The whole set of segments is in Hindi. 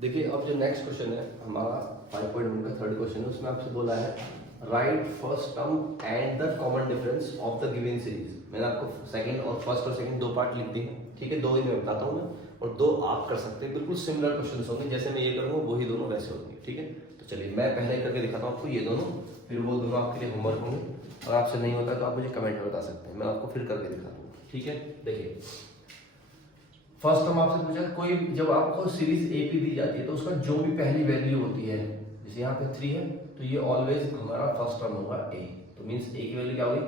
देखिए अब जो नेक्स्ट क्वेश्चन है हमारा 5.1 का थर्ड क्वेश्चन है, उसमें आपसे बोला है right first term and the common difference of the given series. मैंने आपको सेकंड और फर्स्ट और सेकंड दो पार्ट लिख दिए हैं, ठीक है, दो ही मैं बताता हूँ मैं और दो आप कर सकते हैं। बिल्कुल सिमिलर क्वेश्चन होंगे, जैसे मैं ये करूँगा वही दोनों वैसे होंगे, ठीक है। तो चलिए मैं पहले ही करके दिखाता हूँ आपको ये दोनों, फिर वो दोनों आपके लिए होमवर्क होंगे। अगर आपसे नहीं होता तो आप मुझे कमेंट में बता सकते हैं, मैं आपको फिर करके दिखा दूँगा, ठीक है। देखिए फर्स्ट हम आपसे पूछा कोई जब आपको सीरीज एपी दी जाती है तो उसका जो भी पहली वैल्यू होती है, जैसे यहाँ पे 3 है तो ये ऑलवेज हमारा फर्स्ट टर्म होगा ए, तो मींस ए की वैल्यू क्या होगी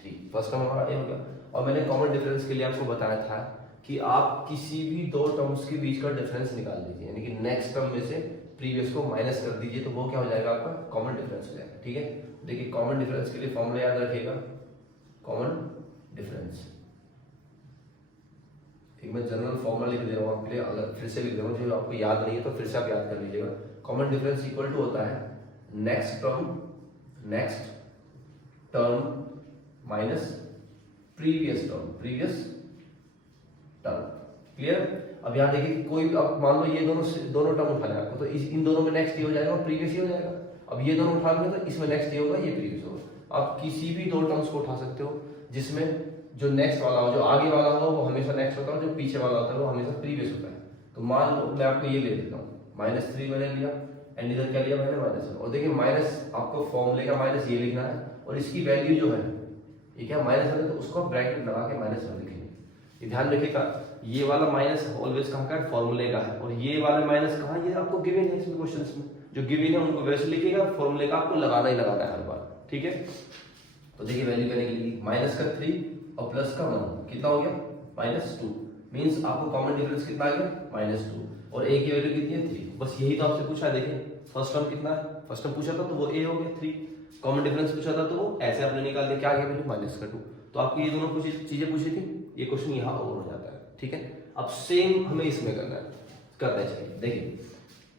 3, फर्स्ट टर्म हमारा ए हो गया। और मैंने कॉमन डिफरेंस के लिए आपको बताया था कि आप किसी भी दो टर्म्स के बीच का डिफरेंस निकाल लीजिए, यानी कि नेक्स्ट टर्म में से प्रीवियस को माइनस कर दीजिए तो वो क्या हो जाएगा आपका कॉमन डिफरेंस हो जाएगा, ठीक है। देखिए कॉमन डिफरेंस के लिए फॉर्मूला याद रखिएगा, कॉमन डिफरेंस एक मैं जनरल फॉर्मूला लिख दे रहा हूँ आपके लिए, अगर फिर से लिख दे रहा हूँ, जो आपको याद नहीं है तो फिर से आप याद कर लीजिएगा। कॉमन डिफरेंस इक्वल टू होता है next term minus previous term, clear. अब यहाँ देखिए कि कोई अब मान लो ये दोनों टर्म उठाना है आपको, तो इन दोनों में नेक्स्ट ये हो जाएगा और प्रीवियस ये हो जाएगा। अब ये दोनों उठा लेंगे तो इसमें नेक्स्ट ये होगा, ये प्रीवियस होगा। आप किसी भी दो टर्म्स को उठा सकते हो जिसमें जो नेक्स्ट वाला हो, जो आगे वाला हो वो हमेशा नेक्स्ट होता है, जो पीछे वाला होता है वो हमेशा प्रीवियस होता है। तो मान लो मैं आपको ये ले लेता हूँ -3 मैंने लिया एंड इधर क्या लिया मैंने -1। और देखिए माइनस आपको फॉर्मूले का माइनस ये लिखना है और इसकी वैल्यू जो है ये क्या -1 है, तो उसको ब्रैकेट लगा के -1 लिखेंगे। ये ध्यान रखिएगा, ये वाला माइनस ऑलवेज कहाँ का है, फॉर्मूले का है, और ये वाला माइनस कहाँ, ये आपको गिवन है इसमें क्वेश्चंस में, जो गिवन है उनको वैसे लिखिएगा, फॉर्मूले का आपको लगाना ही लगाना है हर बार, ठीक है। तो देखिए वैल्यू करने के लिए माइनस का 3 और प्लस का 1 कितना हो गया -2, मींस आपको कॉमन डिफरेंस कितना आ गया -2, और a की वैल्यू कितनी है 3। बस यही तो आपसे पूछा है। देखिए फर्स्ट टर्म कितना है, फर्स्ट टर्म पूछा था तो वो a हो गया 3, कॉमन डिफरेंस पूछा था तो वो ऐसे आपने निकाल दिया, क्या आ गया वैल्यू -2। तो आपको ये दोनों चीजें पूछी थी, ये क्वेश्चन यहाँ ओवर हो जाता है, ठीक है। अब सेम हमें इसमें करना चाहिए। देखिए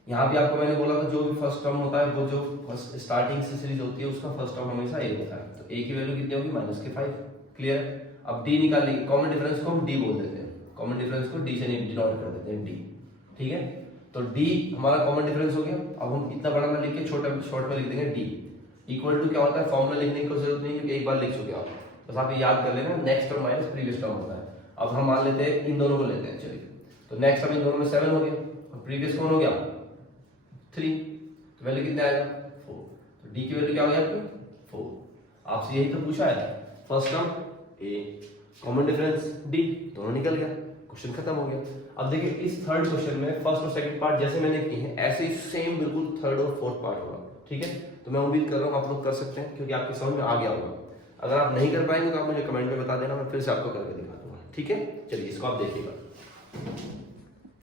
यहाँ भी आपको मैंने बोला था जो भी फर्स्ट टर्म होता है वो जो फर्स्ट स्टार्टिंग से सीरीज होती है उसका फर्स्ट टर्म हमेशा a होता है, तो a की वैल्यू कितनी होगी -5, क्लियर। अब d निकाल ली, कॉमन डिफरेंस को हम d बोल देते हैं, कॉमन डिफरेंस को d से डिनोट कर देते हैं d, ठीक है। तो d हमारा कॉमन डिफरेंस हो गया। अब हम इतना बड़ा ना लिख के शॉर्ट में लिख देंगे d इक्वल टू क्या होता है, फॉर्मूला लिखने की जरूरत नहीं क्योंकि एक बार लिख चुके आप, बस आप ये याद कर लेना next term minus previous term होता है। अब हम मान लेते हैं इन दोनों को लेते हैं, चलिए तो नेक्स्ट टर्म इन दोनों में 7 हो गया और प्रीवियस कौन हो गया 3, तो वैल्यू कितने आएगा 4, तो d की वैल्यू क्या हो गया आपकी 4। आपसे यही तो पूछा है, first term a common difference d, दोनों निकल गया, क्वेश्चन खत्म हो गया। अब देखिए इस थर्ड क्वेश्चन में फर्स्ट और सेकंड पार्ट जैसे मैंने किए हैं ऐसे ही सेम बिल्कुल थर्ड और फोर्थ पार्ट होगा, ठीक है। तो मैं उम्मीद कर रहा हूँ आप लोग कर सकते हैं क्योंकि आपके समझ में आ गया होगा। अगर आप नहीं कर पाएंगे तो आप मुझे कमेंट में बता देना, मैं फिर से आपको करके दिखा दूंगा, ठीक है। चलिए इसको आप देखिएगा।